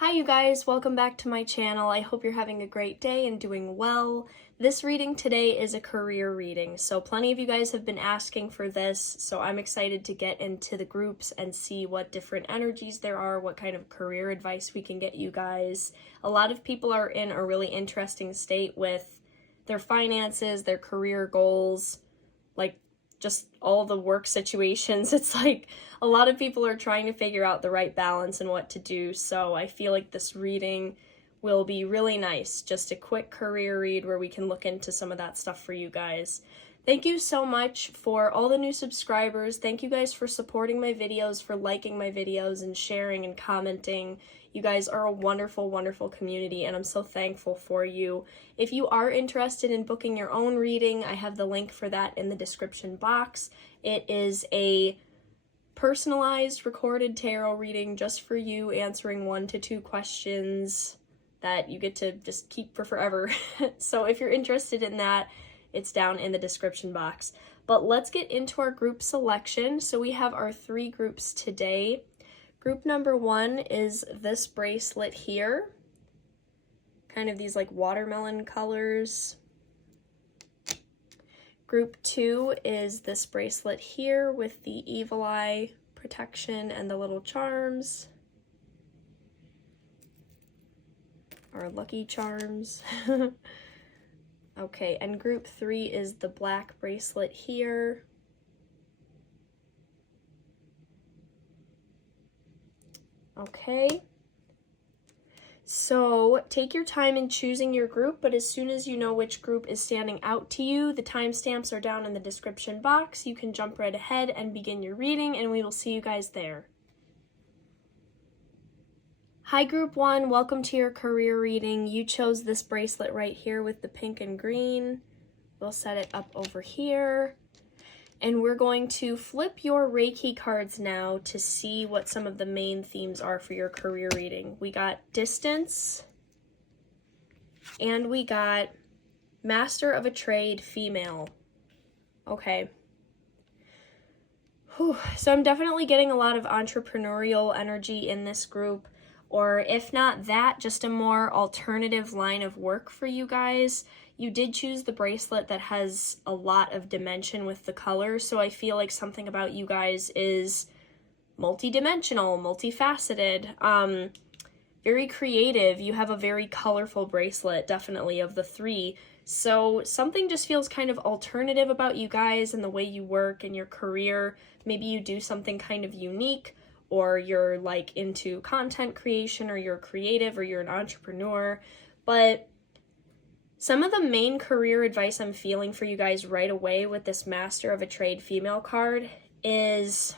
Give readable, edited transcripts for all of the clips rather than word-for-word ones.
Hi you guys, welcome back to my channel. I hope you're having a great day and doing well. This reading today is a career reading, so plenty of you guys have been asking for this, so I'm excited to get into the groups and see what different energies there are, what kind of career advice we can get you guys. A lot of people are in a really interesting state with their finances, their career goals, like just all the work situations. It's like a lot of people are trying to figure out the right balance and what to do, so I feel like this reading will be really nice. Just a quick career read where we can look into some of that stuff for you guys. Thank you so much for all the new subscribers. Thank you guys for supporting my videos, for liking my videos and sharing and commenting. You guys are a wonderful, wonderful community, and I'm so thankful for you. If you are interested in booking your own reading, I have the link for that in the description box. It is a personalized recorded tarot reading just for you, answering 1 to 2 questions that you get to just keep for forever. So if you're interested in that, it's down in the description box. But let's get into our group selection. So we have our 3 groups today. Group number 1 is this bracelet here. Kind of these like watermelon colors. Group 2 is this bracelet here with the evil eye protection and the little charms. Or lucky charms. Okay, and group 3 is the black bracelet here. Okay. So take your time in choosing your group, but as soon as you know which group is standing out to you, the timestamps are down in the description box. You can jump right ahead and begin your reading, and we will see you guys there. Hi Group 1, welcome to your career reading. You chose this bracelet right here with the pink and green. We'll set it up over here. And we're going to flip your Reiki cards now to see what some of the main themes are for your career reading. We got distance, and we got master of a trade, female. Okay. Whew. So I'm definitely getting a lot of entrepreneurial energy in this group. Or if not that, just a more alternative line of work for you guys. You did choose the bracelet that has a lot of dimension with the colors, so I feel like something about you guys is multi-dimensional, multifaceted, very creative. You have a very colorful bracelet, definitely, of the 3. So something just feels kind of alternative about you guys and the way you work and your career. Maybe you do something kind of unique, or you're like into content creation, or you're creative, or you're an entrepreneur. But some of the main career advice I'm feeling for you guys right away with this Master of a Trade female card is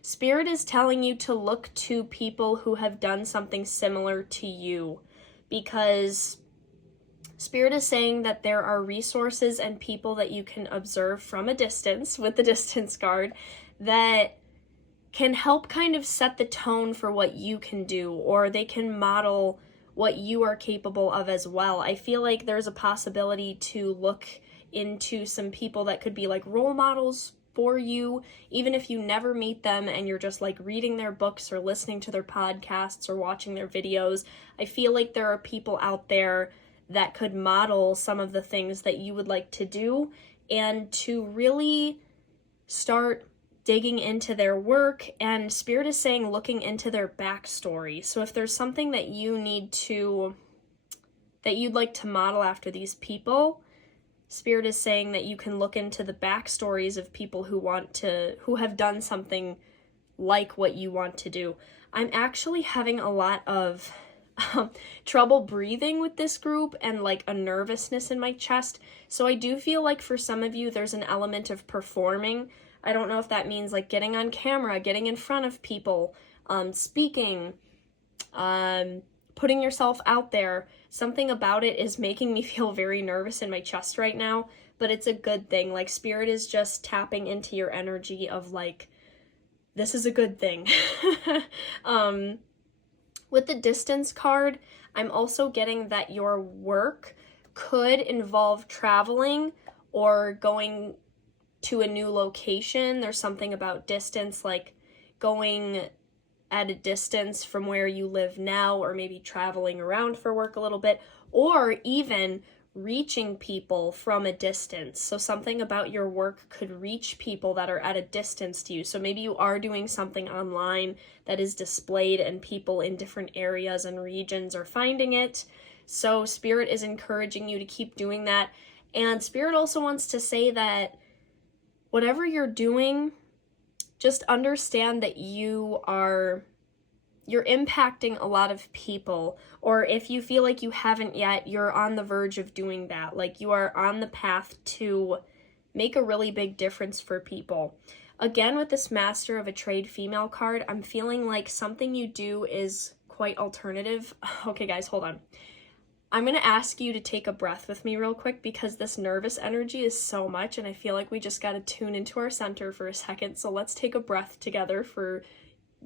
Spirit is telling you to look to people who have done something similar to you, because Spirit is saying that there are resources and people that you can observe from a distance with the distance card that can help kind of set the tone for what you can do, or they can model what you are capable of as well. I feel like there's a possibility to look into some people that could be like role models for you, even if you never meet them and you're just like reading their books or listening to their podcasts or watching their videos. I feel like there are people out there that could model some of the things that you would like to do, and to really start digging into their work. And Spirit is saying looking into their backstory. So if there's something that you need to, that you'd like to model after these people, Spirit is saying that you can look into the backstories of people who have done something like what you want to do. I'm actually having a lot of trouble breathing with this group, and like a nervousness in my chest. So I do feel like for some of you there's an element of performing. I don't know if that means like getting on camera, getting in front of people, speaking, putting yourself out there. Something about it is making me feel very nervous in my chest right now, but it's a good thing. Like Spirit is just tapping into your energy of like, this is a good thing. With the distance card, I'm also getting that your work could involve traveling or going to a new location. There's something about distance, like going at a distance from where you live now, or maybe traveling around for work a little bit, or even reaching people from a distance. So something about your work could reach people that are at a distance to you. So maybe you are doing something online that is displayed and people in different areas and regions are finding it. So Spirit is encouraging you to keep doing that. And Spirit also wants to say that whatever you're doing, just understand that you're impacting a lot of people, or if you feel like you haven't yet, you're on the verge of doing that. Like, you are on the path to make a really big difference for people. Again, with this Master of a Trade female card, I'm feeling like something you do is quite alternative. Okay, guys, hold on. I'm going to ask you to take a breath with me real quick, because this nervous energy is so much, and I feel like we just got to tune into our center for a second. So let's take a breath together for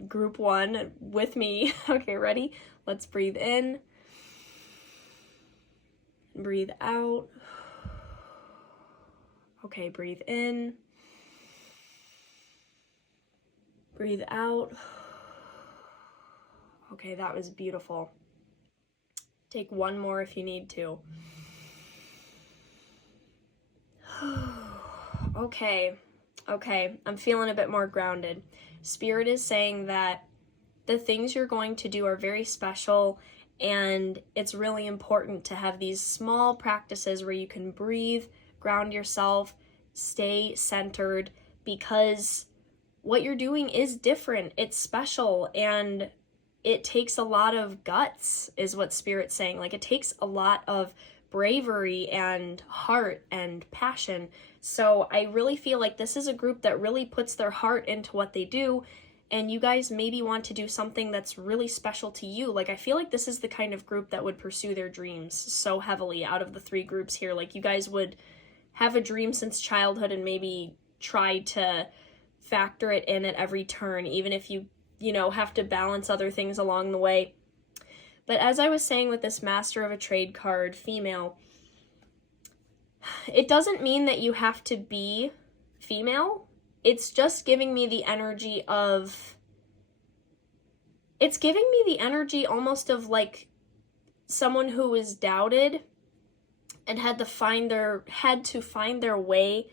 group 1 with me. Okay, ready? Let's breathe in. Breathe out. Okay, breathe in. Breathe out. Okay, that was beautiful. Take one more if you need to. Okay, I'm feeling a bit more grounded. Spirit is saying that the things you're going to do are very special, and it's really important to have these small practices where you can breathe, ground yourself, stay centered, because what you're doing is different. It's special, and it takes a lot of guts, is what Spirit's saying. Like, it takes a lot of bravery and heart and passion. So I really feel like this is a group that really puts their heart into what they do, and you guys maybe want to do something that's really special to you. Like, I feel like this is the kind of group that would pursue their dreams so heavily out of the 3 groups here. Like, you guys would have a dream since childhood and maybe try to factor it in at every turn, even if you have to balance other things along the way. But as I was saying with this Master of a Trade card, female, it doesn't mean that you have to be female. It's just giving me the energy of, it's giving me the energy almost of like someone who was doubted and had to find their way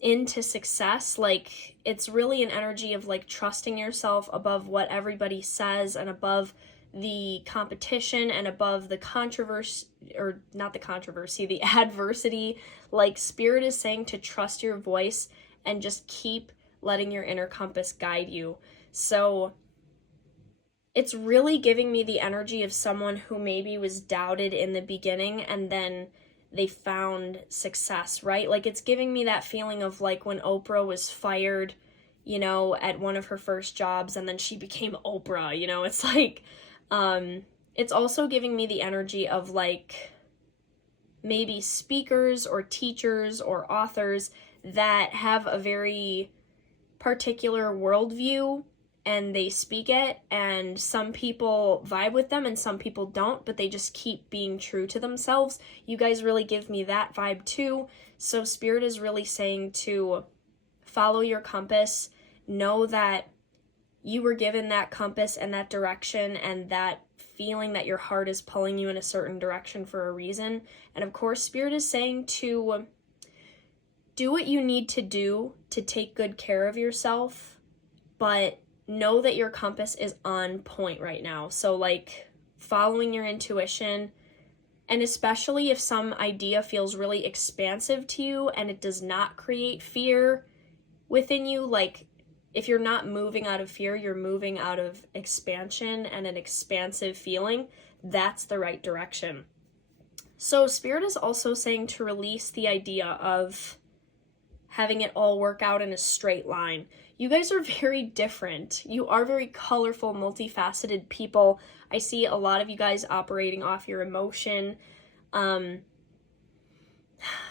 into success. Like, it's really an energy of like trusting yourself above what everybody says and above the competition and above the controversy, or not the controversy, the adversity. Like, Spirit is saying to trust your voice and just keep letting your inner compass guide you. So it's really giving me the energy of someone who maybe was doubted in the beginning and then they found success, right? Like, it's giving me that feeling of like when Oprah was fired, at one of her first jobs, and then she became Oprah, it's like, it's also giving me the energy of like maybe speakers or teachers or authors that have a very particular worldview and they speak it, and some people vibe with them and some people don't, but they just keep being true to themselves. You guys really give me that vibe too. So Spirit is really saying to follow your compass, know that you were given that compass and that direction and that feeling that your heart is pulling you in a certain direction for a reason. And of course, Spirit is saying to do what you need to do to take good care of yourself, but know that your compass is on point right now. So like following your intuition, and especially if some idea feels really expansive to you and it does not create fear within you, like if you're not moving out of fear, you're moving out of expansion and an expansive feeling, that's the right direction. So Spirit is also saying to release the idea of having it all work out in a straight line. You guys are very different. You are very colorful, multifaceted people. I see a lot of you guys operating off your emotion.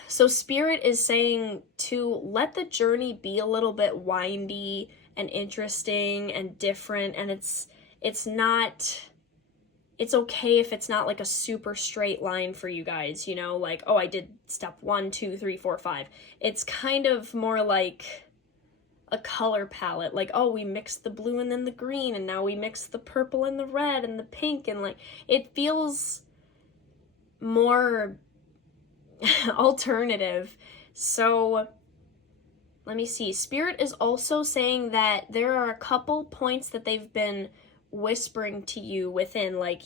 So Spirit is saying to let the journey be a little bit windy and interesting and different, and it's okay if it's not like a super straight line for you guys, like, oh, I did step 1, 2, 3, 4, 5. It's kind of more like a color palette. Like, oh, we mixed the blue and then the green, and now we mix the purple and the red and the pink, and like, it feels more alternative. So let me see. Spirit is also saying that there are a couple points that they've been whispering to you within, like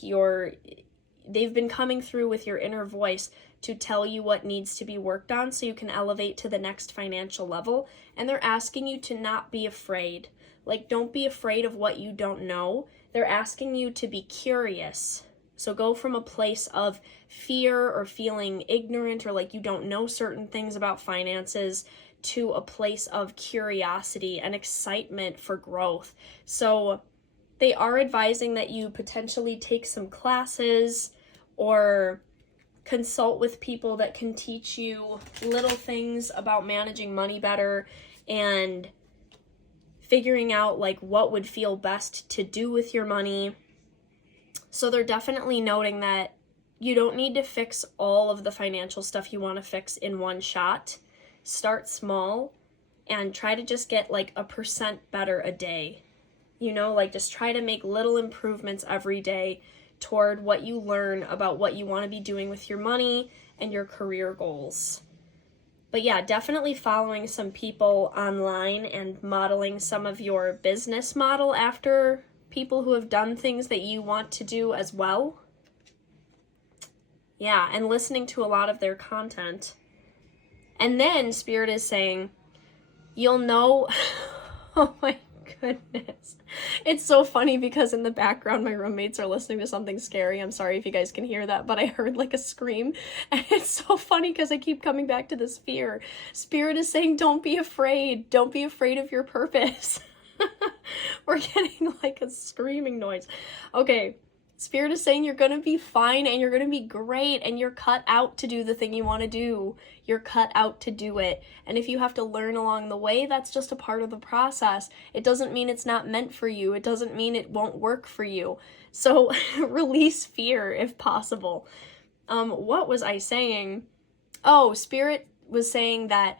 they've been coming through with your inner voice to tell you what needs to be worked on so you can elevate to the next financial level. And they're asking you to not be afraid. Like, don't be afraid of what you don't know. They're asking you to be curious. So go from a place of fear or feeling ignorant or like you don't know certain things about finances to a place of curiosity and excitement for growth. So they are advising that you potentially take some classes or consult with people that can teach you little things about managing money better and figuring out like what would feel best to do with your money. So they're definitely noting that you don't need to fix all of the financial stuff you want to fix in one shot. Start small and try to just get like 1% better a day. You know, like just try to make little improvements every day toward what you learn about what you want to be doing with your money and your career goals. But yeah, definitely following some people online and modeling some of your business model after people who have done things that you want to do as well. Yeah, and listening to a lot of their content. And then Spirit is saying, you'll know, oh my goodness. It's so funny because in the background my roommates are listening to something scary. I'm sorry if you guys can hear that, but I heard like a scream. And it's so funny because I keep coming back to this fear. Spirit is saying, don't be afraid. Don't be afraid of your purpose. We're getting like a screaming noise. Okay. Spirit is saying you're going to be fine and you're going to be great and you're cut out to do the thing you want to do. You're cut out to do it. And if you have to learn along the way, that's just a part of the process. It doesn't mean it's not meant for you. It doesn't mean it won't work for you. So release fear if possible. What was I saying? Oh, Spirit was saying that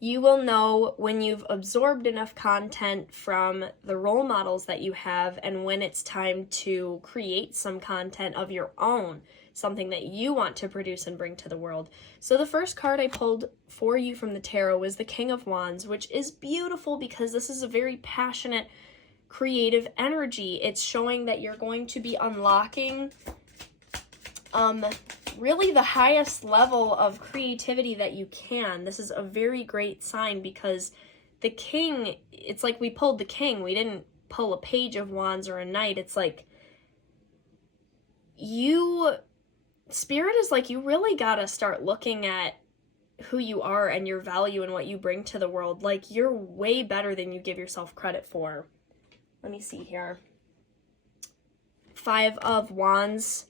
you will know when you've absorbed enough content from the role models that you have and when it's time to create some content of your own, something that you want to produce and bring to the world. So the first card I pulled for you from the tarot was the King of Wands, which is beautiful because this is a very passionate, creative energy. It's showing that you're going to be unlocking really the highest level of creativity that you can. This is a very great sign because the king, it's like we pulled the king. We didn't pull a page of wands or a knight. It's like Spirit is like, you really gotta start looking at who you are and your value and what you bring to the world. Like, you're way better than you give yourself credit for. Let me see here. 5 of Wands.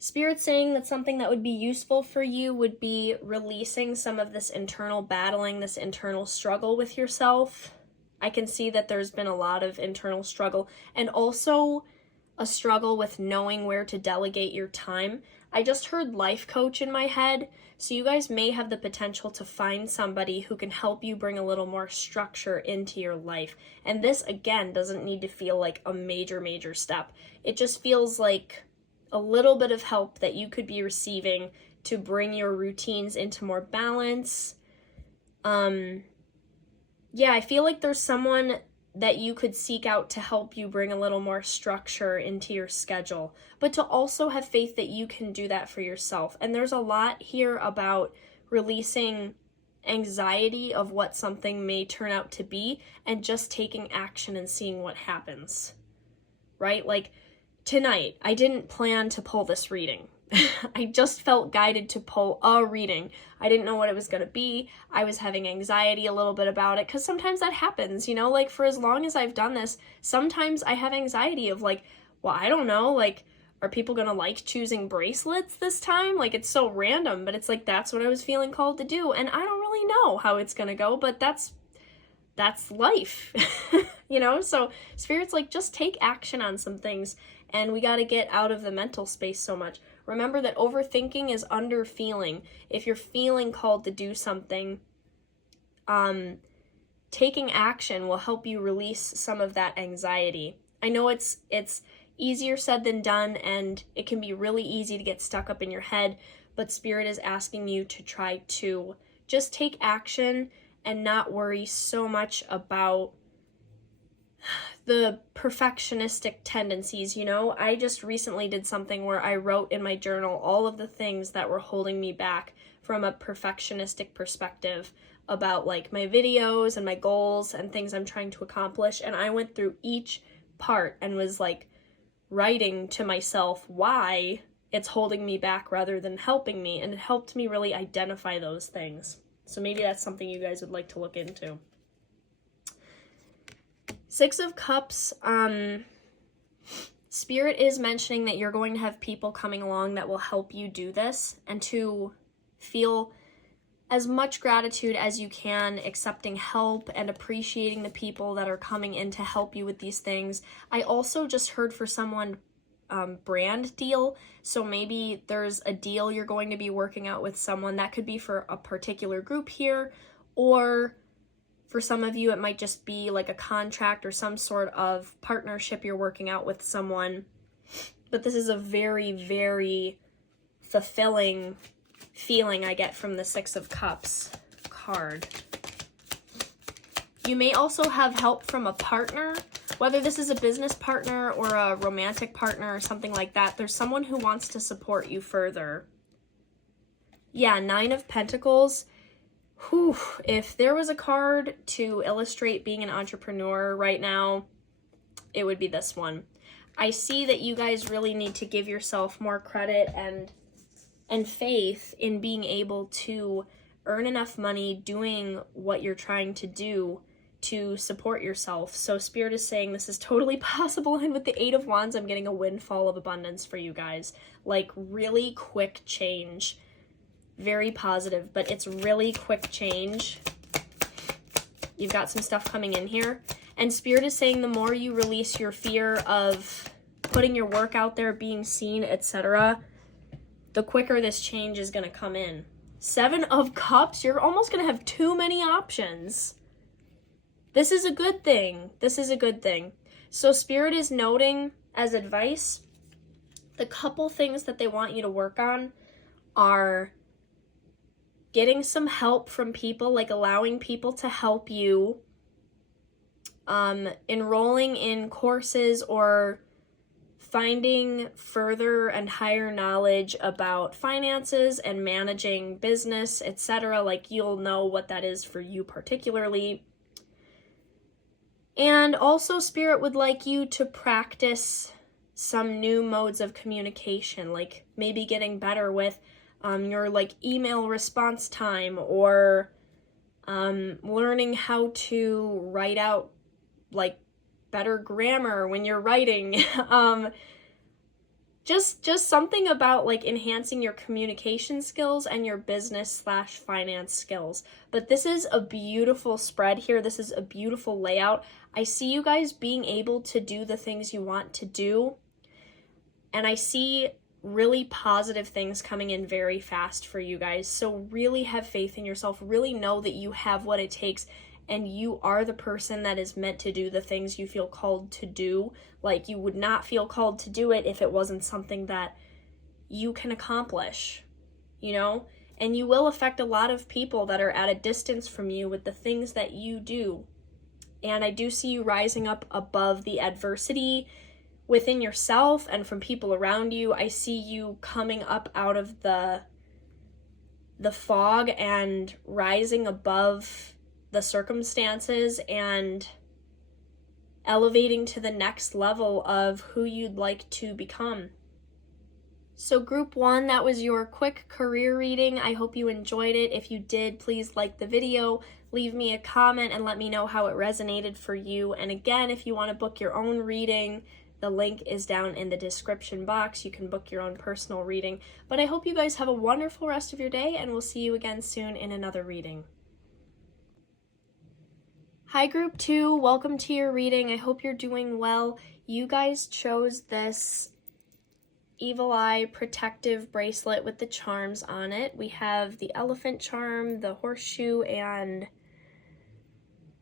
Spirit saying that something that would be useful for you would be releasing some of this internal battling, this internal struggle with yourself. I can see that there's been a lot of internal struggle and also a struggle with knowing where to delegate your time. I just heard life coach in my head, so you guys may have the potential to find somebody who can help you bring a little more structure into your life. And this, again, doesn't need to feel like a major step. It just feels like a little bit of help that you could be receiving to bring your routines into more balance. Yeah, I feel like there's someone that you could seek out to help you bring a little more structure into your schedule, but to also have faith that you can do that for yourself. And there's a lot here about releasing anxiety of what something may turn out to be and just taking action and seeing what happens, right? Like, tonight, I didn't plan to pull this reading. I just felt guided to pull a reading. I didn't know what it was going to be. I was having anxiety a little bit about it because sometimes that happens, you know, like for as long as I've done this, sometimes I have anxiety of like, well, I don't know, like, are people going to like choosing bracelets this time? Like, it's so random, but it's like, that's what I was feeling called to do. And I don't really know how it's going to go, but that's life, you know? So Spirit's like, just take action on some things. And we got to get out of the mental space so much. Remember that overthinking is under feeling. If you're feeling called to do something, taking action will help you release some of that anxiety. I know it's easier said than done, and it can be really easy to get stuck up in your head, but Spirit is asking you to try to just take action and not worry so much about the perfectionistic tendencies. You know, I just recently did something where I wrote in my journal all of the things that were holding me back from a perfectionistic perspective about like my videos and my goals and things I'm trying to accomplish. And I went through each part and was like writing to myself why it's holding me back rather than helping me. And it helped me really identify those things. So maybe that's something you guys would like to look into. Six of Cups, Spirit is mentioning that you're going to have people coming along that will help you do this, and to feel as much gratitude as you can, accepting help and appreciating the people that are coming in to help you with these things. I also just heard for someone brand deal, so maybe there's a deal you're going to be working out with someone. That could be for a particular group here, or for some of you it might just be like a contract or some sort of partnership you're working out with someone. But this is a very, very fulfilling feeling I get from the Six of Cups card. You may also have help from a partner, whether this is a business partner or a romantic partner or something like that. There's someone who wants to support you further. Yeah, Nine of Pentacles. Whew, if there was a card to illustrate being an entrepreneur right now, it would be this one. I see that you guys really need to give yourself more credit and faith in being able to earn enough money doing what you're trying to do to support yourself. So Spirit is saying this is totally possible, and with the Eight of Wands, I'm getting a windfall of abundance for you guys. Like really quick change. Very positive, but it's really quick change. You've got some stuff coming in here. And Spirit is saying the more you release your fear of putting your work out there, being seen, etc., the quicker this change is going to come in. Seven of Cups, you're almost going to have too many options. This is a good thing. This is a good thing. So Spirit is noting as advice, the couple things that they want you to work on are getting some help from people, like allowing people to help you, enrolling in courses or finding further and higher knowledge about finances and managing business, etc. Like you'll know what that is for you particularly. And also Spirit would like you to practice some new modes of communication, like maybe getting better with your like email response time, or learning how to write out like better grammar when you're writing. Just something about like enhancing your communication skills and your business/finance skills. But this is a beautiful spread here. This is a beautiful layout. I see you guys being able to do the things you want to do, and I see really positive things coming in very fast for you guys. So really have faith in yourself. Really know that you have what it takes, and you are the person that is meant to do the things you feel called to do. Like you would not feel called to do it if it wasn't something that you can accomplish, you know? And you will affect a lot of people that are at a distance from you with the things that you do. And I do see you rising up above the adversity within yourself and from people around you. I see you coming up out of the fog and rising above the circumstances and elevating to the next level of who you'd like to become. So group 1, that was your quick career reading. I hope you enjoyed it. If you did, please like the video, leave me a comment, and let me know how it resonated for you. And again, if you want to book your own reading, the link is down in the description box. You can book your own personal reading. But I hope you guys have a wonderful rest of your day, and we'll see you again soon in another reading. Hi group 2, welcome to your reading. I hope you're doing well. You guys chose this Evil Eye protective bracelet with the charms on it. We have the elephant charm, the horseshoe, and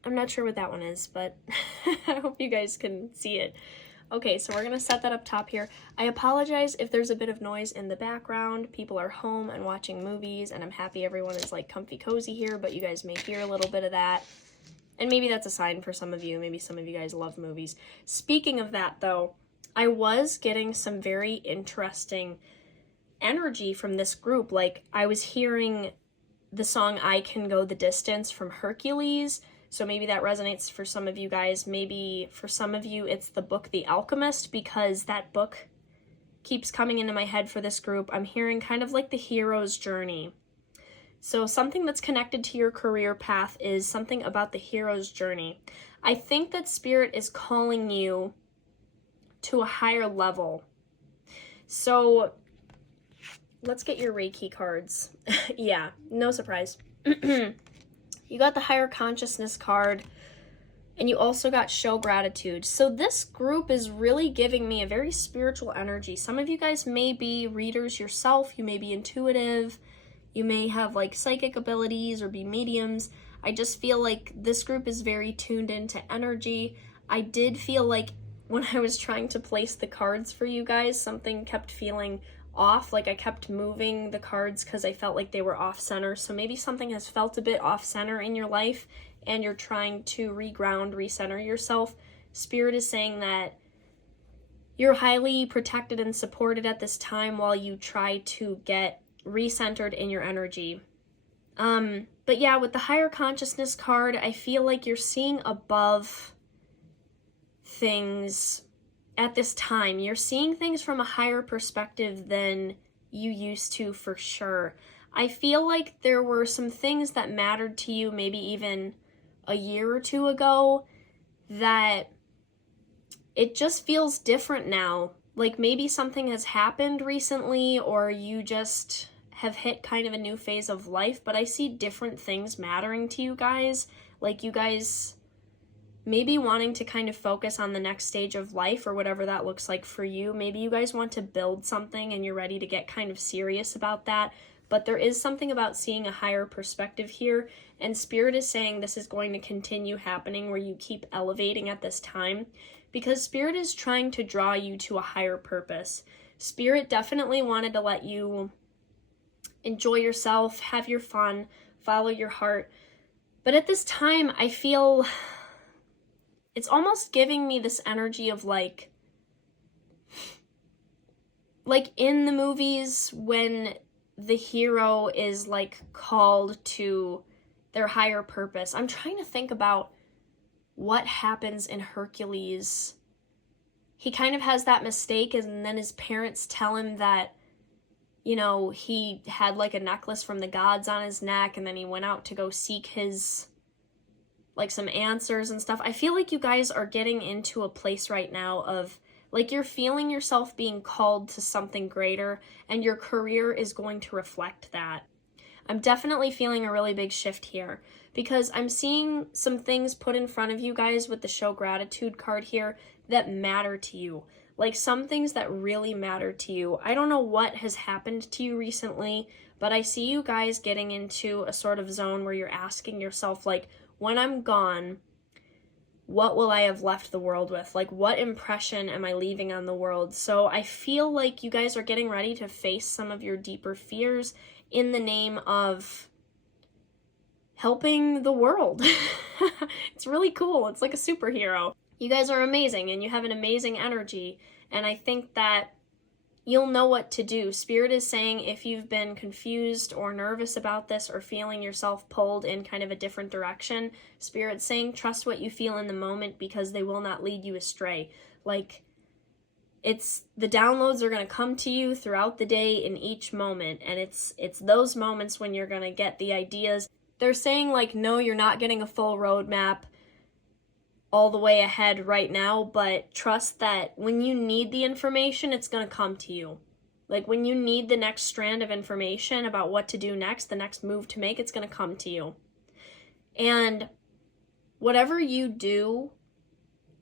I'm not sure what that one is, but I hope you guys can see it. Okay, so we're going to set that up top here. I apologize if there's a bit of noise in the background. People are home and watching movies, and I'm happy everyone is like comfy cozy here, but you guys may hear a little bit of that. And maybe that's a sign for some of you. Maybe some of you guys love movies. Speaking of that, though, I was getting some very interesting energy from this group. Like, I was hearing the song I Can Go the Distance from Hercules. So maybe that resonates for some of you guys. Maybe for some of you, it's the book The Alchemist, because that book keeps coming into my head for this group. I'm hearing kind of like the hero's journey. So something that's connected to your career path is something about the hero's journey. I think that Spirit is calling you to a higher level. So let's get your Reiki cards. Yeah, no surprise. You got the higher consciousness card, and you also got show gratitude. So this group is really giving me a very spiritual energy. Some of you guys may be readers yourself. You may be intuitive. You may have like psychic abilities or be mediums. I just feel like this group is very tuned into energy. I did feel like when I was trying to place the cards for you guys, something kept feeling off. Like I kept moving the cards because I felt like they were off center. So maybe something has felt a bit off center in your life and you're trying to reground, recenter yourself. Spirit is saying that you're highly protected and supported at this time while you try to get recentered in your energy. But yeah, with the higher consciousness card, I feel like you're seeing above things at this time. You're seeing things from a higher perspective than you used to, for sure. I feel like there were some things that mattered to you maybe even a year or two ago that it just feels different now. Like maybe something has happened recently or you just have hit kind of a new phase of life, but I see different things mattering to you guys. Like you guys maybe wanting to kind of focus on the next stage of life or whatever that looks like for you. Maybe you guys want to build something and you're ready to get kind of serious about that. But there is something about seeing a higher perspective here. And Spirit is saying this is going to continue happening where you keep elevating at this time. Because Spirit is trying to draw you to a higher purpose. Spirit definitely wanted to let you enjoy yourself, have your fun, follow your heart. But at this time, I feel it's almost giving me this energy of like in the movies when the hero is like called to their higher purpose. I'm trying to think about what happens in Hercules. He kind of has that mistake and then his parents tell him that, you know, he had like a necklace from the gods on his neck and then he went out to go seek his like some answers and stuff. I feel like you guys are getting into a place right now of like you're feeling yourself being called to something greater and your career is going to reflect that. I'm definitely feeling a really big shift here because I'm seeing some things put in front of you guys with the show gratitude card here that matter to you. Like some things that really matter to you. I don't know what has happened to you recently, but I see you guys getting into a sort of zone where you're asking yourself like, when I'm gone, what will I have left the world with? Like, what impression am I leaving on the world? So I feel like you guys are getting ready to face some of your deeper fears in the name of helping the world. It's really cool. It's like a superhero. You guys are amazing and you have an amazing energy. And I think that you'll know what to do. Spirit is saying if you've been confused or nervous about this or feeling yourself pulled in kind of a different direction, Spirit's saying trust what you feel in the moment because they will not lead you astray. Like, it's the downloads are going to come to you throughout the day in each moment, and it's those moments when you're going to get the ideas. They're saying like, no, you're not getting a full roadmap all the way ahead right now, but trust that when you need the information, it's going to come to you. Like when you need the next strand of information about what to do next, the next move to make, it's going to come to you. And whatever you do,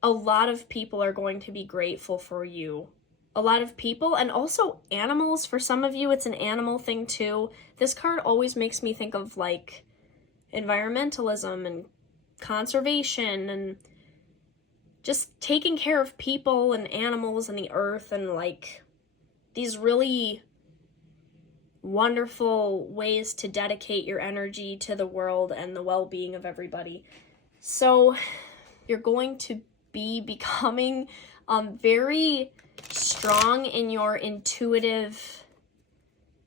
a lot of people are going to be grateful for you. A lot of people, and also animals. For some of you, it's an animal thing too. This card always makes me think of like environmentalism and conservation and just taking care of people and animals and the earth, and like these really wonderful ways to dedicate your energy to the world and the well-being of everybody. So you're going to be becoming very strong in your intuitive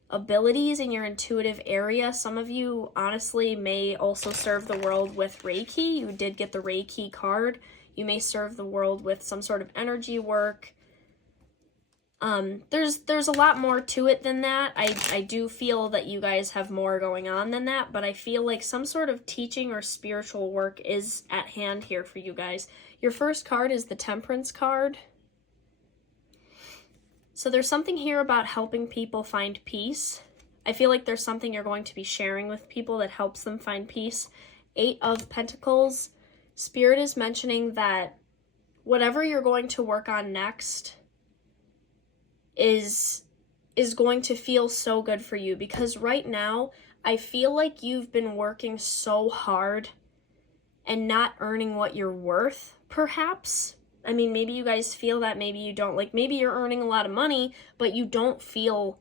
abilities, in your intuitive area. Some of you honestly may also serve the world with Reiki. You did get the Reiki card. You may serve the world with some sort of energy work. There's a lot more to it than that. I do feel that you guys have more going on than that, but I feel like some sort of teaching or spiritual work is at hand here for you guys. Your first card is the Temperance card. So there's something here about helping people find peace. I feel like there's something you're going to be sharing with people that helps them find peace. 8 of Pentacles. Spirit is mentioning that whatever you're going to work on next is going to feel so good for you, because right now I feel like you've been working so hard and not earning what you're worth, perhaps. I mean, maybe you guys feel that, maybe you don't. Like, maybe you're earning a lot of money, but you don't feel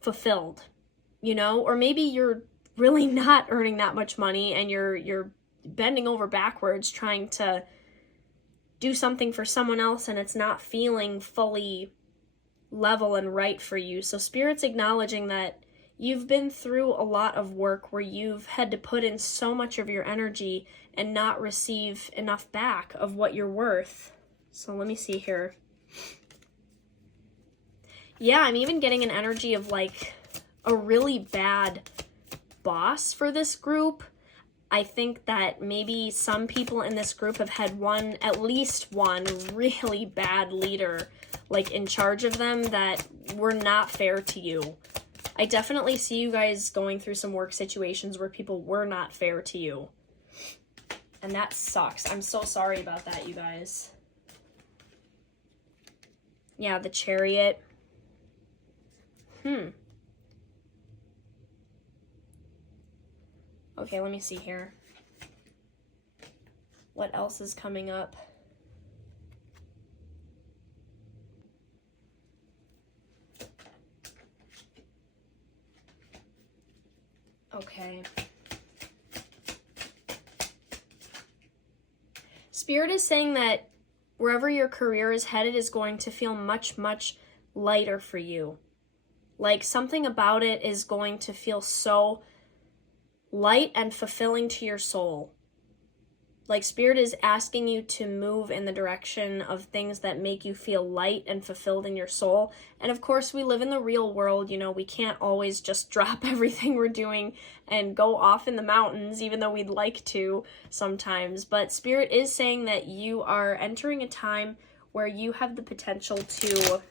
fulfilled, you know? Or maybe you're really not earning that much money and you're bending over backwards trying to do something for someone else and it's not feeling fully level and right for you. So Spirit's acknowledging that you've been through a lot of work where you've had to put in so much of your energy and not receive enough back of what you're worth. So let me see here. Yeah, I'm even getting an energy of like a really bad boss for this group. I think that maybe some people in this group have had at least one really bad leader like in charge of them that were not fair to you. I definitely see you guys going through some work situations where people were not fair to you. And that sucks. I'm so sorry about that, you guys. Yeah, the Chariot. Okay, let me see here. What else is coming up? Okay. Spirit is saying that wherever your career is headed is going to feel much, much lighter for you. Like something about it is going to feel so light and fulfilling to your soul. Like Spirit is asking you to move in the direction of things that make you feel light and fulfilled in your soul. And of course, we live in the real world, you know, we can't always just drop everything we're doing and go off in the mountains, even though we'd like to sometimes. But Spirit is saying that you are entering a time where you have the potential to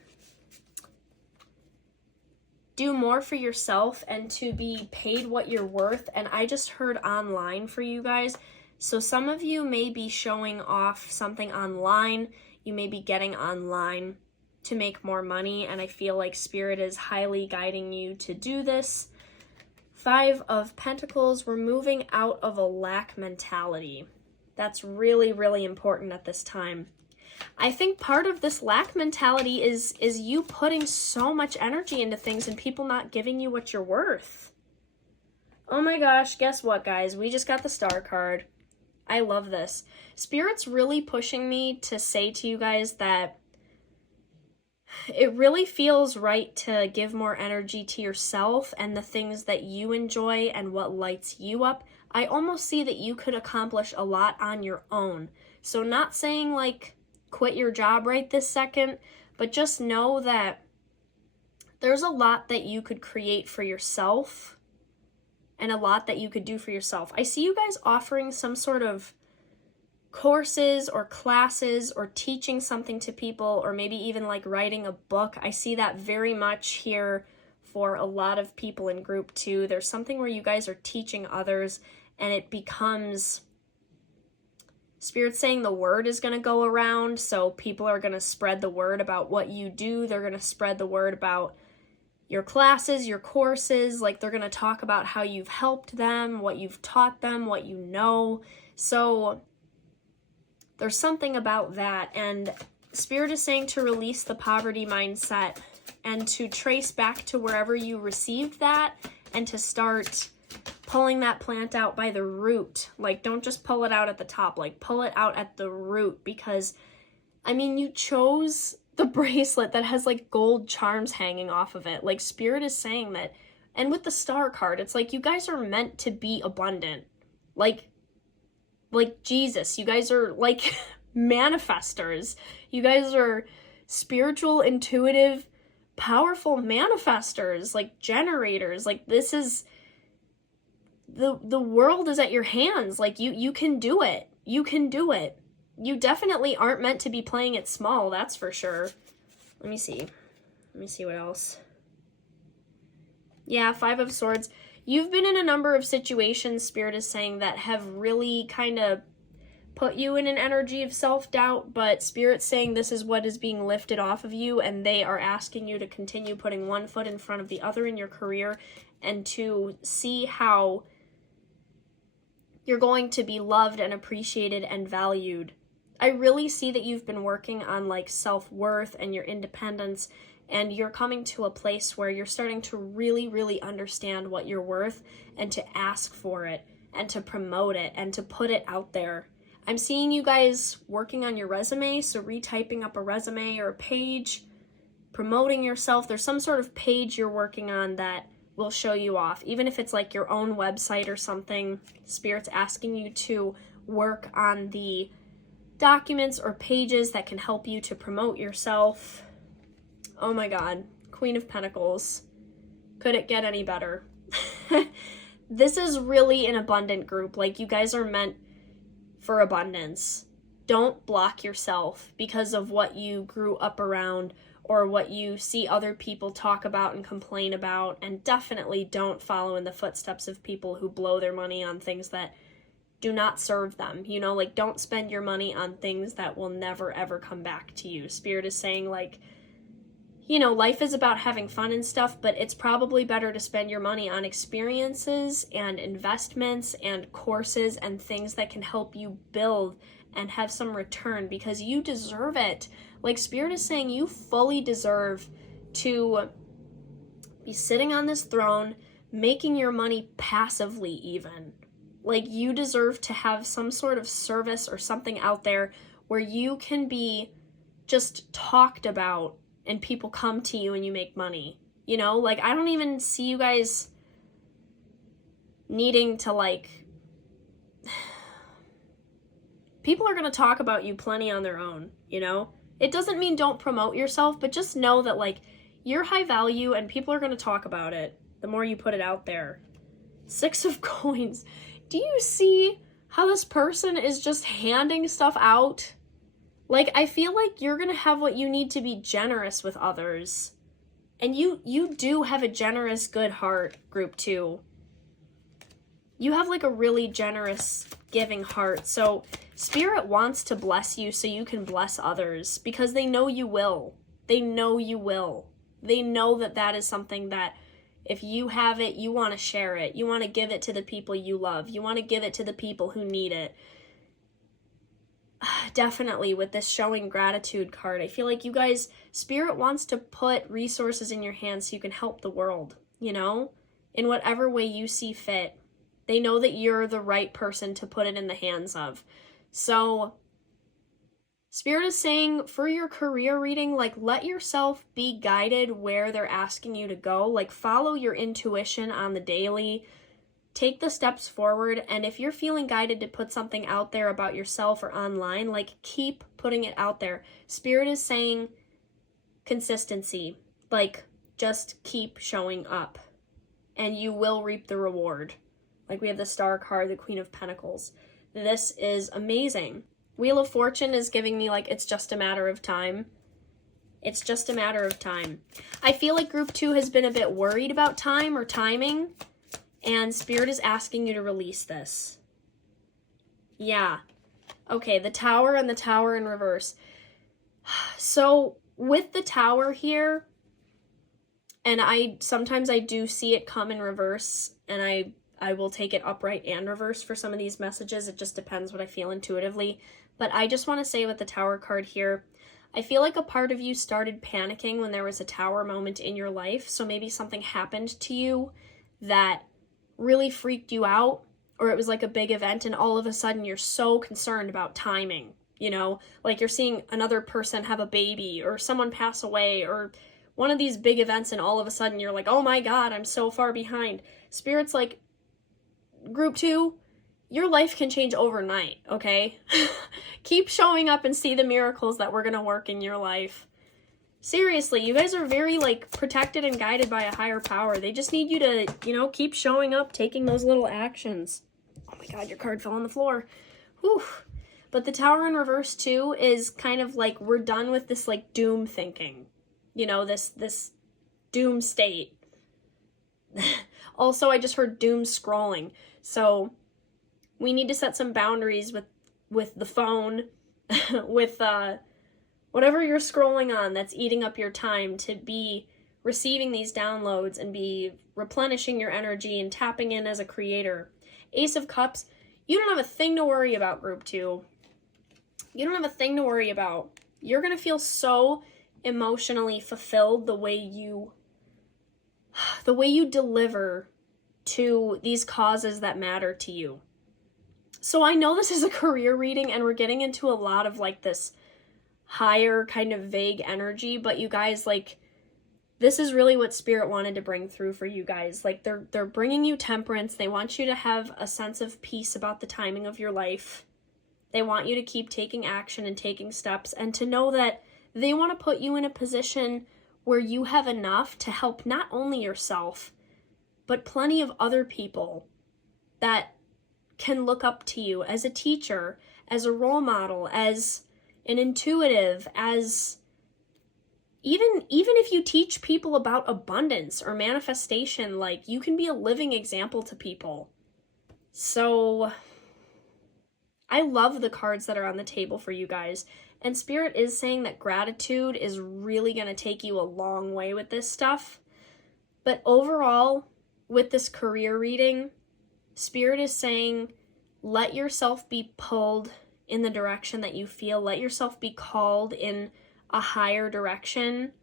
do more for yourself and to be paid what you're worth. And I just heard online for you guys. So some of you may be showing off something online. You may be getting online to make more money. And I feel like Spirit is highly guiding you to do this. 5 of Pentacles, we're moving out of a lack mentality. That's really, really important at this time. I think part of this lack mentality is you putting so much energy into things and people not giving you what you're worth. Oh my gosh, guess what, guys? We just got the Star card. I love this. Spirit's really pushing me to say to you guys that it really feels right to give more energy to yourself and the things that you enjoy and what lights you up. I almost see that you could accomplish a lot on your own. So not saying like quit your job right this second, but just know that there's a lot that you could create for yourself and a lot that you could do for yourself. I see you guys offering some sort of courses or classes or teaching something to people, or maybe even like writing a book. I see that very much here for a lot of people in group 2. There's something where you guys are teaching others and it becomes, Spirit's saying the word is going to go around, so people are going to spread the word about what you do. They're going to spread the word about, your classes, your courses. Like, they're going to talk about how you've helped them, what you've taught them, what you know. So there's something about that. And Spirit is saying to release the poverty mindset and to trace back to wherever you received that and to start pulling that plant out by the root. Like, don't just pull it out at the top, like pull it out at the root, because I mean, you chose the bracelet that has like gold charms hanging off of it. Like, Spirit is saying that. And with the Star card, it's like you guys are meant to be abundant. Like Jesus, you guys are like manifestors. You guys are spiritual, intuitive, powerful manifestors, like generators. Like, this is the world is at your hands. Like, you can do it. You can do it. You definitely aren't meant to be playing it small, that's for sure. Let me see what else. Yeah, 5 of Swords. You've been in a number of situations, Spirit is saying, that have really kind of put you in an energy of self-doubt, but Spirit's saying this is what is being lifted off of you, and they are asking you to continue putting one foot in front of the other in your career and to see how you're going to be loved and appreciated and valued. I really see that you've been working on like self-worth and your independence, and you're coming to a place where you're starting to really, really understand what you're worth and to ask for it and to promote it and to put it out there. I'm seeing you guys working on your resume, so retyping up a resume or a page, promoting yourself. There's some sort of page you're working on that will show you off, even if it's like your own website or something. Spirit's asking you to work on the documents or pages that can help you to promote yourself. Oh my God, Queen of Pentacles. Could it get any better? This is really an abundant group. Like, you guys are meant for abundance. Don't block yourself because of what you grew up around or what you see other people talk about and complain about, and definitely don't follow in the footsteps of people who blow their money on things that do not serve them. You know, like, don't spend your money on things that will never ever come back to you. Spirit is saying, like, you know, life is about having fun and stuff, but it's probably better to spend your money on experiences and investments and courses and things that can help you build and have some return, because you deserve it. Like, Spirit is saying you fully deserve to be sitting on this throne, making your money passively even. Like, you deserve to have some sort of service or something out there where you can be just talked about and people come to you and you make money. You know, like, I don't even see you guys needing to, like, people are going to talk about you plenty on their own, you know? It doesn't mean don't promote yourself, but just know that, like, you're high value and people are going to talk about it the more you put it out there. 6 of Coins. Do you see how this person is just handing stuff out? Like, I feel like you're going to have what you need to be generous with others. And you do have a generous, good heart, group 2. You have, like, a really generous, giving heart. So Spirit wants to bless you so you can bless others, because they know you will. They know you will. They know that that is something that if you have it, you want to share it. You want to give it to the people you love. You want to give it to the people who need it. Definitely with this showing gratitude card, I feel like you guys, Spirit wants to put resources in your hands so you can help the world, you know, in whatever way you see fit. They know that you're the right person to put it in the hands of. So Spirit is saying for your career reading, like, let yourself be guided where they're asking you to go. Like, follow your intuition on the daily. Take the steps forward, and if you're feeling guided to put something out there about yourself or online, like, keep putting it out there. Spirit is saying consistency. Like, just keep showing up, and you will reap the reward. Like, we have the Star card, the Queen of Pentacles. This is amazing. Wheel of Fortune is giving me, like, it's just a matter of time. It's just a matter of time. I feel like group 2 has been a bit worried about time or timing, and Spirit is asking you to release this. Yeah. Okay, the Tower and the Tower in reverse. So with the Tower here, And sometimes I do see it come in reverse, and I will take it upright and reverse for some of these messages. It just depends what I feel intuitively. But I just want to say with the Tower card here, I feel like a part of you started panicking when there was a Tower moment in your life. So maybe something happened to you that really freaked you out, or it was like a big event, and all of a sudden you're so concerned about timing, you know, like you're seeing another person have a baby or someone pass away or one of these big events, and all of a sudden you're like, oh my God, I'm so far behind. Spirit's like, group 2, your life can change overnight, okay? Keep showing up and see the miracles that we're gonna work in your life. Seriously, you guys are very, like, protected and guided by a higher power. They just need you to, you know, keep showing up, taking those little actions. Oh my God, your card fell on the floor. Whew. But the Tower in reverse, too, is kind of like, we're done with this, like, doom thinking. You know, this doom state. Also, I just heard doom scrolling. So, we need to set some boundaries with the phone, with, whatever you're scrolling on that's eating up your time, to be receiving these downloads and be replenishing your energy and tapping in as a creator. Ace of Cups, you don't have a thing to worry about, group 2. You don't have a thing to worry about. You're going to feel so emotionally fulfilled the way you deliver to these causes that matter to you. So I know this is a career reading and we're getting into a lot of like this higher kind of vague energy, but you guys, like, this is really what Spirit wanted to bring through for you guys. Like, they're bringing you temperance. They want you to have a sense of peace about the timing of your life. They want you to keep taking action and taking steps, and to know that they want to put you in a position where you have enough to help not only yourself, but plenty of other people that can look up to you as a teacher, as a role model, as an intuitive, as even if you teach people about abundance or manifestation, like, you can be a living example to people. So I love the cards that are on the table for you guys. And Spirit is saying that gratitude is really going to take you a long way with this stuff. But overall, with this career reading, Spirit is saying, let yourself be pulled in the direction that you feel. Let yourself be called in a higher direction,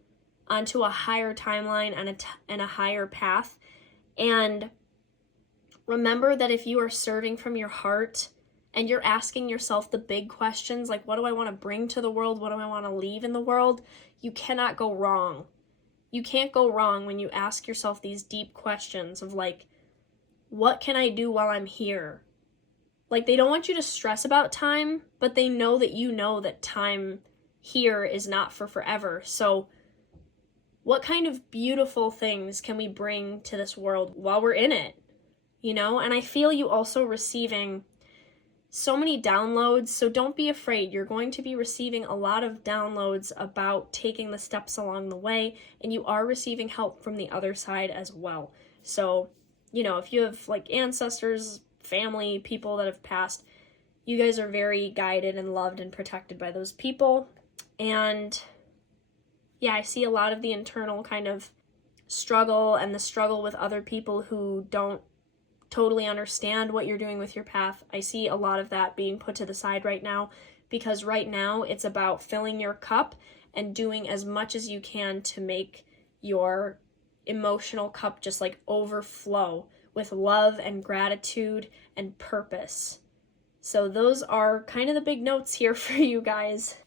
onto a higher timeline and a higher path. And remember that if you are serving from your heart and you're asking yourself the big questions, like, what do I want to bring to the world? What do I want to leave in the world? You cannot go wrong. You can't go wrong when you ask yourself these deep questions of, like, what can I do while I'm here? Like, they don't want you to stress about time, but they know that time here is not for forever. So what kind of beautiful things can we bring to this world while we're in it? You know, and I feel you also receiving so many downloads, so don't be afraid. You're going to be receiving a lot of downloads about taking the steps along the way, and you are receiving help from the other side as well. So, you know, if you have, like, ancestors, family, people that have passed, you guys are very guided and loved and protected by those people. And yeah, I see a lot of the internal kind of struggle and the struggle with other people who don't totally understand what you're doing with your path. I see a lot of that being put to the side right now, because right now it's about filling your cup and doing as much as you can to make your emotional cup just, like, overflow with love and gratitude and purpose. So those are kind of the big notes here for you guys.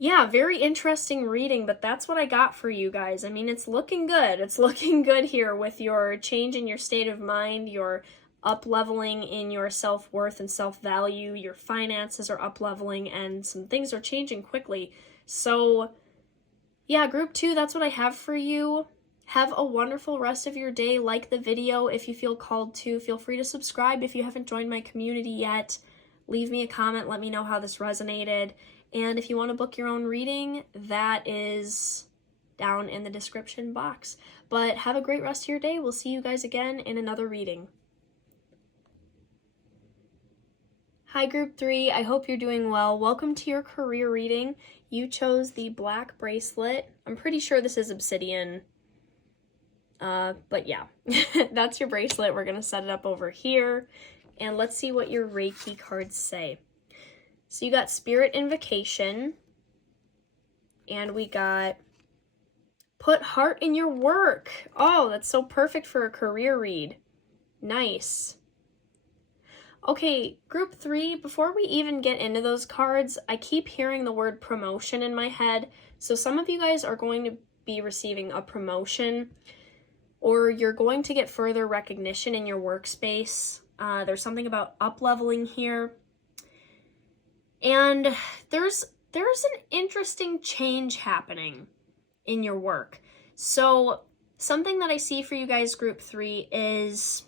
Yeah, very interesting reading, but that's what I got for you guys. I mean, it's looking good. It's looking good here with your change in your state of mind, your up-leveling in your self-worth and self-value, your finances are up-leveling, and some things are changing quickly. So, yeah, group 2, that's what I have for you. Have a wonderful rest of your day. Like the video if you feel called to. Feel free to subscribe if you haven't joined my community yet. Leave me a comment. Let me know how this resonated. And if you want to book your own reading, that is down in the description box. But have a great rest of your day. We'll see you guys again in another reading. Hi, Group 3. I hope you're doing well. Welcome to your career reading. You chose the black bracelet. I'm pretty sure this is obsidian. But yeah, that's your bracelet. We're going to set it up over here. And let's see what your Reiki cards say. So you got Spirit Invocation. And we got Put Heart in Your Work. Oh, that's so perfect for a career read. Nice. Okay, group 3, before we even get into those cards, I keep hearing the word promotion in my head. So some of you guys are going to be receiving a promotion, or you're going to get further recognition in your workspace. There's something about up-leveling here. And there's an interesting change happening in your work. So something that I see for you guys, group 3, is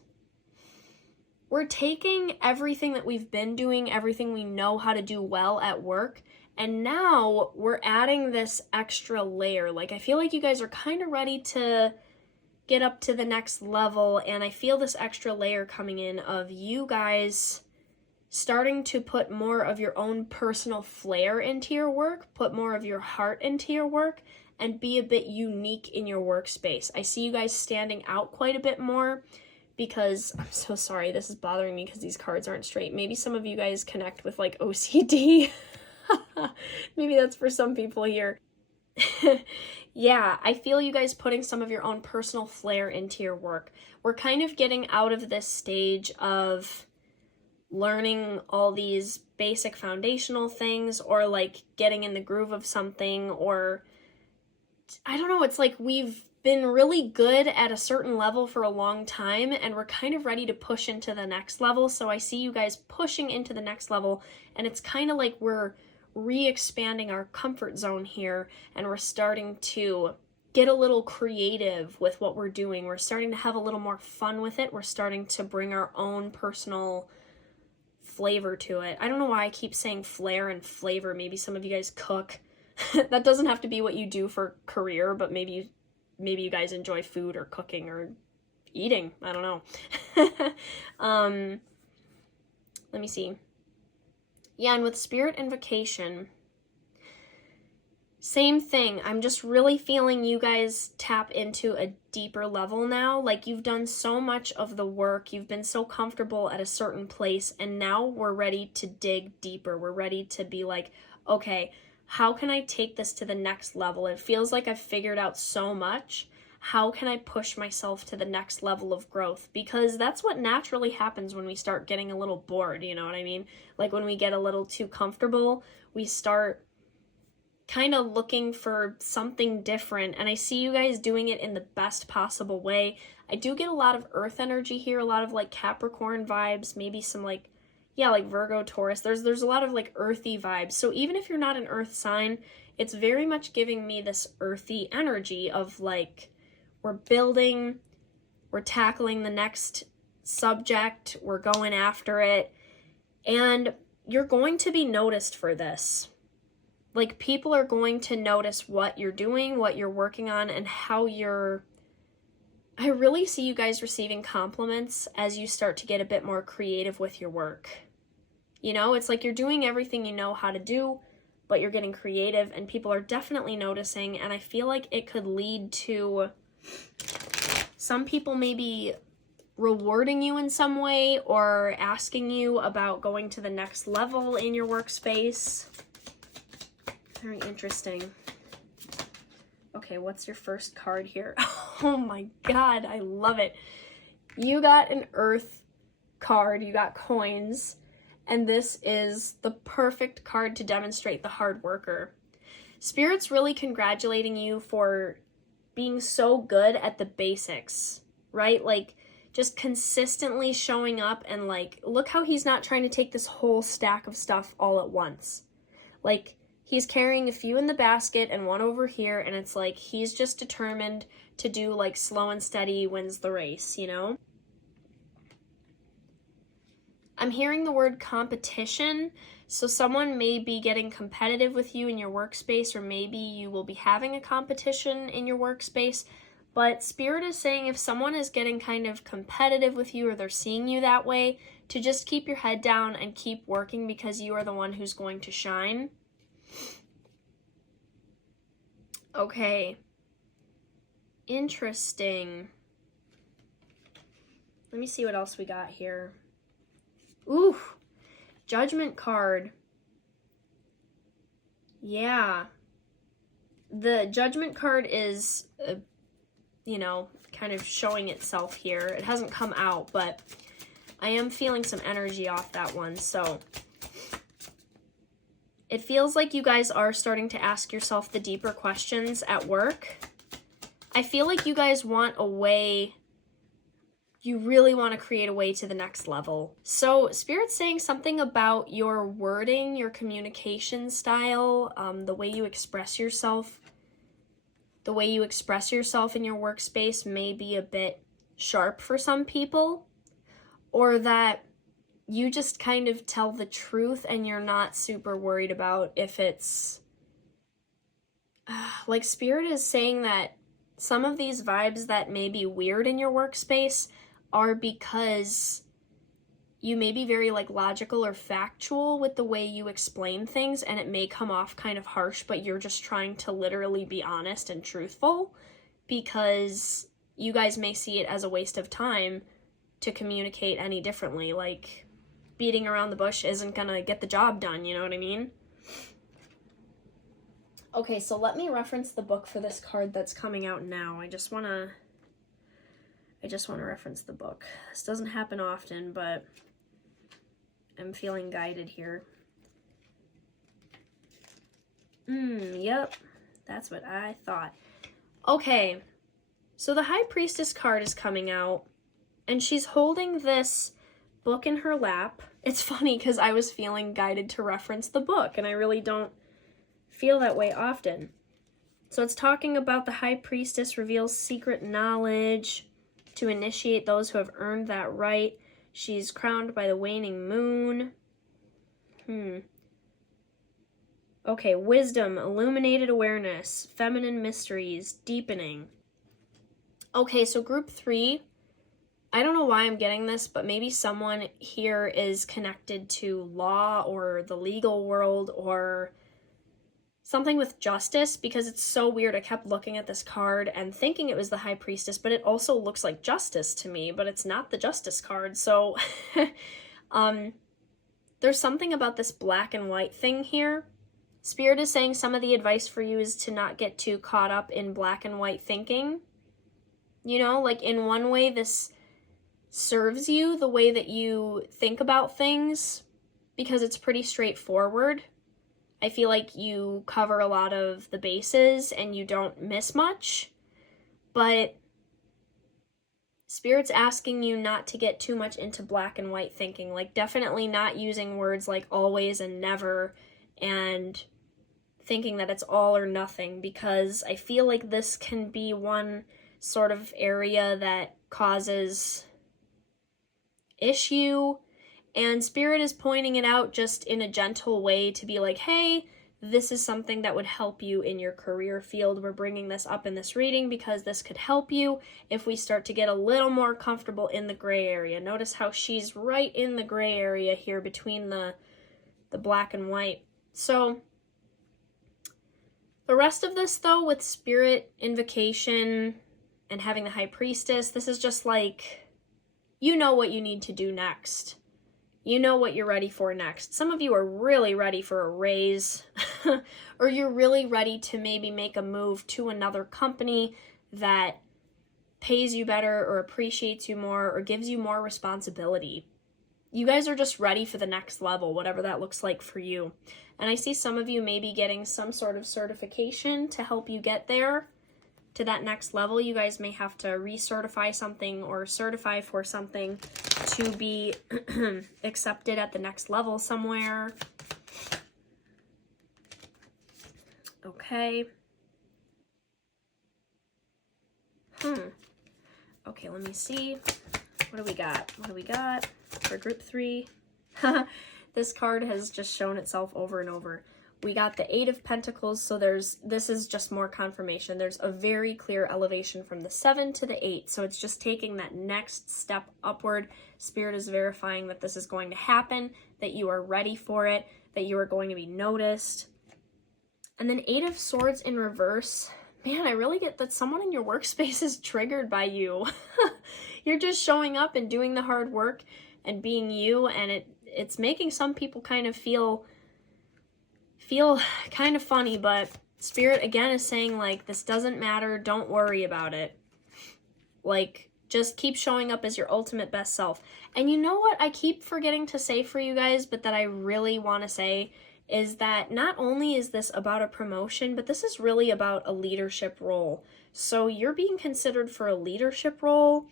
we're taking everything that we've been doing, everything we know how to do well at work, and now we're adding this extra layer. Like, I feel like you guys are kind of ready to get up to the next level, and I feel this extra layer coming in of you guys starting to put more of your own personal flair into your work, put more of your heart into your work, and be a bit unique in your workspace. I see you guys standing out quite a bit more, because I'm so sorry, this is bothering me because these cards aren't straight. Maybe some of you guys connect with like OCD. Maybe that's for some people here. Yeah, I feel you guys putting some of your own personal flair into your work. We're kind of getting out of this stage of learning all these basic foundational things, or like getting in the groove of something, or I don't know, it's like we've been really good at a certain level for a long time, and we're kind of ready to push into the next level. So I see you guys pushing into the next level, and it's kind of like we're re-expanding our comfort zone here, and we're starting to get a little creative with what we're doing. We're starting to have a little more fun with it. We're starting to bring our own personal flavor to it. I don't know why I keep saying flair and flavor. Maybe some of you guys cook. That doesn't have to be what you do for career, but maybe you guys enjoy food or cooking or eating. I don't know. Let me see. Yeah, and with Spirit Invocation, same thing. I'm just really feeling you guys tap into a deeper level now. Like, you've done so much of the work. You've been so comfortable at a certain place, and now we're ready to dig deeper. We're ready to be like, okay, how can I take this to the next level? It feels like I've figured out so much. How can I push myself to the next level of growth? Because that's what naturally happens when we start getting a little bored, you know what I mean? Like, when we get a little too comfortable, we start kind of looking for something different, and I see you guys doing it in the best possible way. I do get a lot of earth energy here, a lot of like Capricorn vibes, maybe some like, yeah, like Virgo, Taurus. There's a lot of like earthy vibes. So even if you're not an earth sign, it's very much giving me this earthy energy of like, we're building, we're tackling the next subject, we're going after it, and you're going to be noticed for this. Like, people are going to notice what you're doing, what you're working on, and how you're... I really see you guys receiving compliments as you start to get a bit more creative with your work. You know, it's like you're doing everything you know how to do, but you're getting creative, and people are definitely noticing, and I feel like it could lead to some people maybe rewarding you in some way, or asking you about going to the next level in your workspace. Very interesting. Okay, what's your first card here? Oh my god, I love it. You got an earth card, you got coins, and this is the perfect card to demonstrate the hard worker. Spirit's really congratulating you for being so good at the basics, right? Like, just consistently showing up, and like, look how he's not trying to take this whole stack of stuff all at once. Like, he's carrying a few in the basket and one over here, and it's like he's just determined to do like slow and steady wins the race, you know? I'm hearing the word competition, so someone may be getting competitive with you in your workspace, or maybe you will be having a competition in your workspace. But Spirit is saying if someone is getting kind of competitive with you, or they're seeing you that way, to just keep your head down and keep working, because you are the one who's going to shine. Okay. Interesting. Let me see what else we got here. Ooh, Judgment card. Yeah. The Judgment card is, you know, kind of showing itself here. It hasn't come out, but I am feeling some energy off that one. So it feels like you guys are starting to ask yourself the deeper questions at work. I feel like you guys want a way, you really want to create a way to the next level. So Spirit's saying something about your wording, your communication style, the way you express yourself. The way you express yourself in your workspace may be a bit sharp for some people, or that you just kind of tell the truth and you're not super worried about if it's... like, Spirit is saying that some of these vibes that may be weird in your workspace are because you may be very, like, logical or factual with the way you explain things, and it may come off kind of harsh, but you're just trying to literally be honest and truthful, because you guys may see it as a waste of time to communicate any differently. Like, beating around the bush isn't gonna get the job done, you know what I mean? Okay, so let me reference the book for this card that's coming out now. I just wanna reference the book. This doesn't happen often, but I'm feeling guided here. Yep, that's what I thought. Okay, so the High Priestess card is coming out, and she's holding this book in her lap. It's funny because I was feeling guided to reference the book, and I really don't feel that way often. So it's talking about the High Priestess reveals secret knowledge to initiate those who have earned that right. She's crowned by the waning moon. Okay, wisdom, illuminated awareness, feminine mysteries, deepening. Okay, so group 3, I don't know why I'm getting this, but maybe someone here is connected to law or the legal world or something with justice, because it's so weird. I kept looking at this card and thinking it was the High Priestess, but it also looks like justice to me, but it's not the Justice card. So there's something about this black and white thing here. Spirit is saying some of the advice for you is to not get too caught up in black and white thinking. You know, like, in one way this serves you, the way that you think about things, because it's pretty straightforward. I feel like you cover a lot of the bases and you don't miss much, but Spirit's asking you not to get too much into black and white thinking, like definitely not using words like always and never and thinking that it's all or nothing, because I feel like this can be one sort of area that causes issue, and Spirit is pointing it out just in a gentle way to be like, hey, this is something that would help you in your career field. We're bringing this up in this reading because this could help you if we start to get a little more comfortable in the gray area. Notice how she's right in the gray area here between the black and white. So the rest of this, though, with Spirit, invocation, and having the High Priestess, this is just like, you know what you need to do next. You know what you're ready for next. Some of you are really ready for a raise, or you're really ready to maybe make a move to another company that pays you better or appreciates you more or gives you more responsibility. You guys are just ready for the next level, whatever that looks like for you. And I see some of you maybe getting some sort of certification to help you get there, to that next level. You guys may have to recertify something or certify for something to be accepted at the next level somewhere. Okay. Okay, let me see. What do we got? What do we got for group 3? This card has just shown itself over and over. We got the 8 of Pentacles, so this is just more confirmation. There's a very clear elevation from the 7 to the 8, so it's just taking that next step upward. Spirit is verifying that this is going to happen, that you are ready for it, that you are going to be noticed. And then 8 of Swords in reverse man, I really get that someone in your workspace is triggered by you. You're just showing up and doing the hard work and being you, and it's making some people kind of feel kind of funny, but Spirit again is saying, like, this doesn't matter, don't worry about it. Like, just keep showing up as your ultimate best self. And you know what I keep forgetting to say for you guys, but that I really want to say, is that not only is this about a promotion, but this is really about a leadership role. So you're being considered for a leadership role,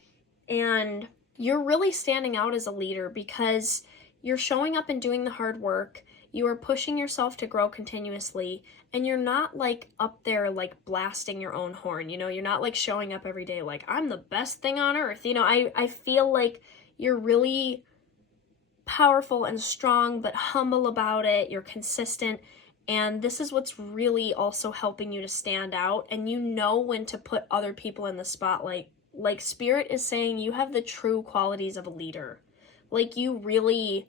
and you're really standing out as a leader because you're showing up and doing the hard work. You are pushing yourself to grow continuously, and you're not like up there like blasting your own horn, you know, you're not like showing up every day like, I'm the best thing on earth. You know, I feel like you're really powerful and strong, but humble about it. You're consistent, and this is what's really also helping you to stand out, and you know when to put other people in the spotlight. Like, Spirit is saying you have the true qualities of a leader. Like, you really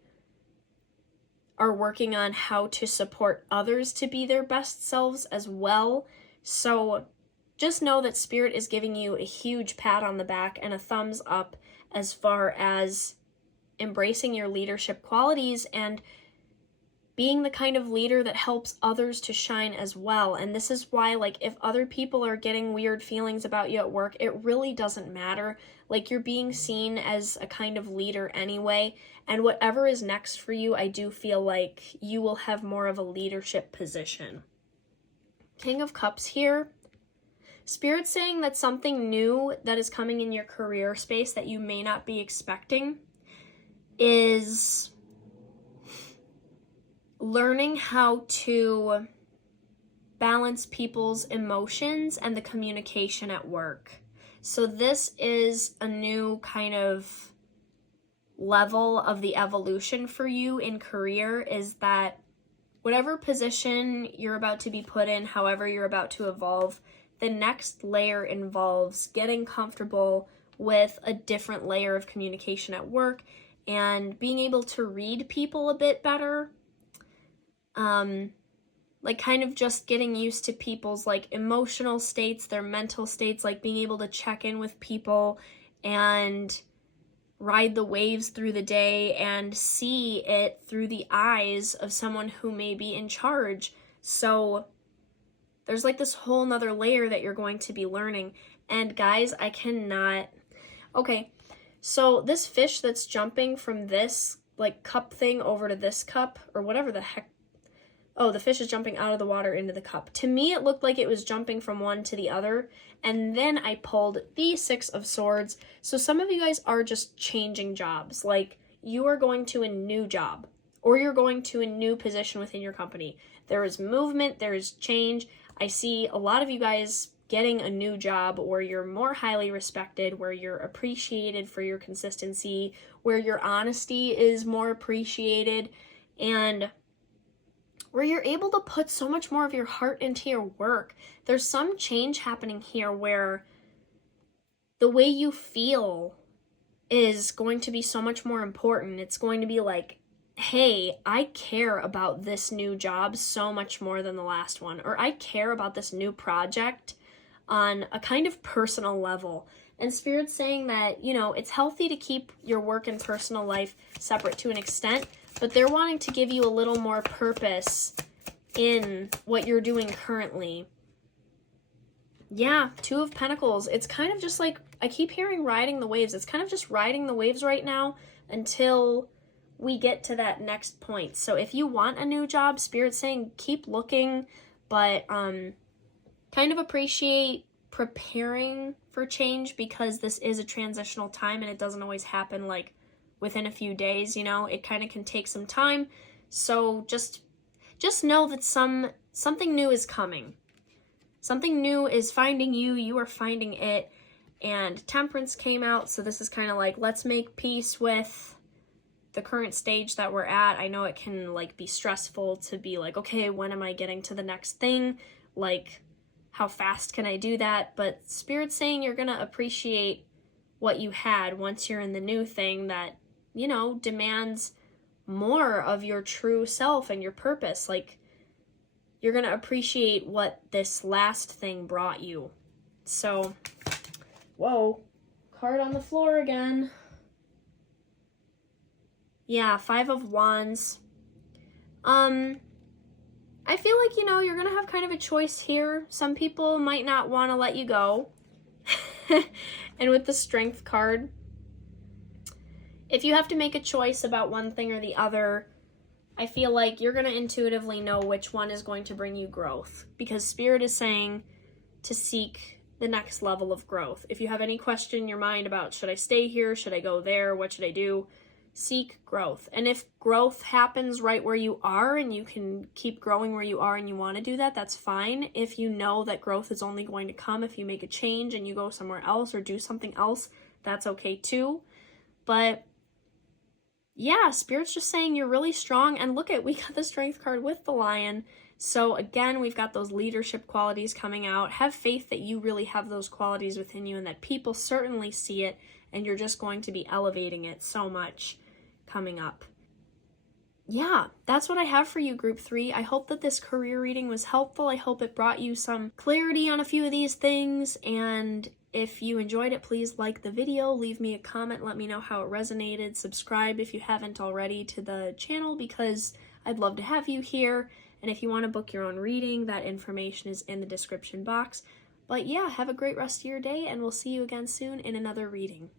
are working on how to support others to be their best selves as well. So just know that Spirit is giving you a huge pat on the back and a thumbs up as far as embracing your leadership qualities and being the kind of leader that helps others to shine as well. And this is why, like, if other people are getting weird feelings about you at work, it really doesn't matter. Like, you're being seen as a kind of leader anyway, and whatever is next for you, I do feel like you will have more of a leadership position. King of Cups here. Spirit's saying that something new that is coming in your career space that you may not be expecting is learning how to balance people's emotions and the communication at work. So this is a new kind of level of the evolution for you in career, is that whatever position you're about to be put in, however you're about to evolve, the next layer involves getting comfortable with a different layer of communication at work and being able to read people a bit better. Like, kind of just getting used to people's like emotional states, their mental states, like being able to check in with people and ride the waves through the day and see it through the eyes of someone who may be in charge. So there's like this whole nother layer that you're going to be learning. And guys, I cannot... Okay, so this fish that's jumping from this like cup thing over to this cup, or whatever the heck... Oh, the fish is jumping out of the water into the cup. To me, it looked like it was jumping from one to the other. And then I pulled the Six of Swords. So some of you guys are just changing jobs. Like, you are going to a new job, or you're going to a new position within your company. There is movement, there is change. I see a lot of you guys getting a new job where you're more highly respected, where you're appreciated for your consistency, where your honesty is more appreciated, and where you're able to put so much more of your heart into your work. There's some change happening here where the way you feel is going to be so much more important. It's going to be like, hey, I care about this new job so much more than the last one, or I care about this new project on a kind of personal level. And Spirit's saying that, you know, it's healthy to keep your work and personal life separate to an extent, but they're wanting to give you a little more purpose in what you're doing currently. Yeah, Two of Pentacles. It's kind of just like, I keep hearing riding the waves. It's kind of just riding the waves right now until we get to that next point. So if you want a new job, Spirit's saying keep looking, but kind of appreciate preparing for change, because this is a transitional time and it doesn't always happen like within a few days, you know. It kind of can take some time. So just know that something new is coming. Something new is finding you. You are finding it. And Temperance came out, so this is kind of like, let's make peace with the current stage that we're at. I know it can like be stressful to be like, okay, when am I getting to the next thing? Like, how fast can I do that? But Spirit's saying you're gonna appreciate what you had once you're in the new thing that, you know, demands more of your true self and your purpose. Like, you're going to appreciate what this last thing brought you. So, whoa, card on the floor again. Yeah, 5 of Wands. I feel like, you're going to have kind of a choice here. Some people might not want to let you go. And with the Strength card, if you have to make a choice about one thing or the other, I feel like you're going to intuitively know which one is going to bring you growth, because Spirit is saying to seek the next level of growth. If you have any question in your mind about, should I stay here? Should I go there? What should I do? Seek growth. And if growth happens right where you are and you can keep growing where you are and you want to do that, that's fine. If you know that growth is only going to come if you make a change and you go somewhere else or do something else, that's okay too. But yeah, Spirit's just saying you're really strong. And look at, we got the Strength card with the Lion. So again, we've got those leadership qualities coming out. Have faith that you really have those qualities within you and that people certainly see it, and you're just going to be elevating it so much coming up. Yeah, that's what I have for you, Group 3. I hope that this career reading was helpful. I hope it brought you some clarity on a few of these things. And if you enjoyed it, please like the video, leave me a comment, let me know how it resonated. Subscribe if you haven't already to the channel, because I'd love to have you here. And if you want to book your own reading, that information is in the description box. But yeah, have a great rest of your day, and we'll see you again soon in another reading.